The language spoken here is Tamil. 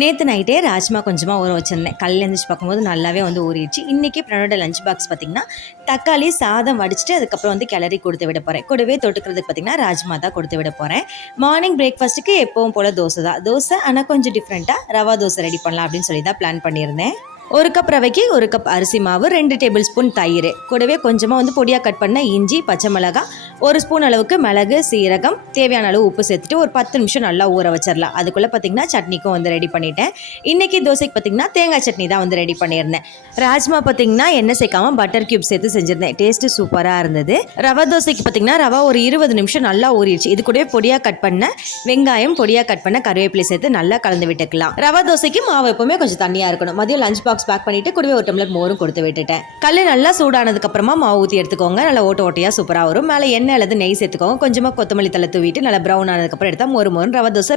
நேற்று நைட்டே ராஜ்மா கொஞ்சமாக ஊற வச்சுருந்தேன். காலையில் எழுந்திரிச்சு பார்க்கும்போது நல்லாவே ஊறிடுச்சு. இன்றைக்கி என்னோட லஞ்ச் பாக்ஸ் பார்த்திங்கன்னா தக்காளி சாதம் வடிச்சிட்டு அதுக்கப்புறம் கிளறி கொடுத்து விட போகிறேன். கூடவே தொட்டுக்கிறதுக்கு பார்த்திங்கன்னா ராஜ்மா தான் கொடுத்து விட போகிறேன். மார்னிங் பிரேக்ஃபாஸ்ட்டுக்கு எப்பவும் போல் தோசை தான். தோசை ஆனால் கொஞ்சம் டிஃப்ரெண்ட்டாக ரவா தோசை ரெடி பண்ணலாம் அப்படின்னு சொல்லி தான் பிளான் பண்ணியிருந்தேன். 1 கப் ரவைக்கு 1 கப் அரிசி மாவு, 2 டேபிள் ஸ்பூன் தயிர், கூடவே கொஞ்சமாக பொடியாக கட் பண்ண இஞ்சி, பச்சை மிளகாய், 1 ஸ்பூன் அளவுக்கு மிளகு, சீரகம், தேவையான அளவு உப்பு சேர்த்துட்டு ஒரு 10 நிமிஷம் நல்லா ஊற வச்சிடலாம். அதுக்குள்ளே பார்த்திங்கன்னா சட்னிக்கும் ரெடி பண்ணிட்டேன். இன்றைக்கி தோசைக்கு பார்த்திங்கன்னா தேங்காய் சட்னி தான் ரெடி பண்ணியிருந்தேன். ராஜ்மா பார்த்திங்கன்னா எண்ணெய் சேர்க்காமல் பட்டர் கியூப் சேர்த்து செஞ்சுருந்தேன். டேஸ்ட்டு சூப்பராக இருந்தது. ரவா தோசைக்கு பார்த்திங்கன்னா ரவா ஒரு 20 நிமிஷம் நல்லா ஊறிடுச்சு. இது கூடவே பொடியாக கட் பண்ண வெங்காயம், பொடியாக கட் பண்ண கருவேப்பிலை சேர்த்து நல்லா கலந்து விட்டுக்கலாம். ரவா தோசைக்கு மாவு எப்பவுமே கொஞ்சம் தண்ணியாக இருக்கணும். மதியம் லஞ்ச் பாக்ஸ் பேக் பண்ணிட்டு கூடவே 1 டம்ளர் மோரும் கொடுத்து விட்டுட்டேன். கல் நல்லா சூடானதுக்கு அப்புறமா மாவு ஊற்றி எடுத்துக்கோங்க. நல்லா ஓட்டையா சூப்பராக வரும். மேலே எண்ணெய் அல்லது நெய் சேர்த்துக்கோங்க. கொஞ்சமாக கொத்தமல்லி தலை தூவிட்டு நல்லா ப்ரௌன் ஆனதுக்கப்புறம் எடுத்தால் மோரும் ரவா தோசை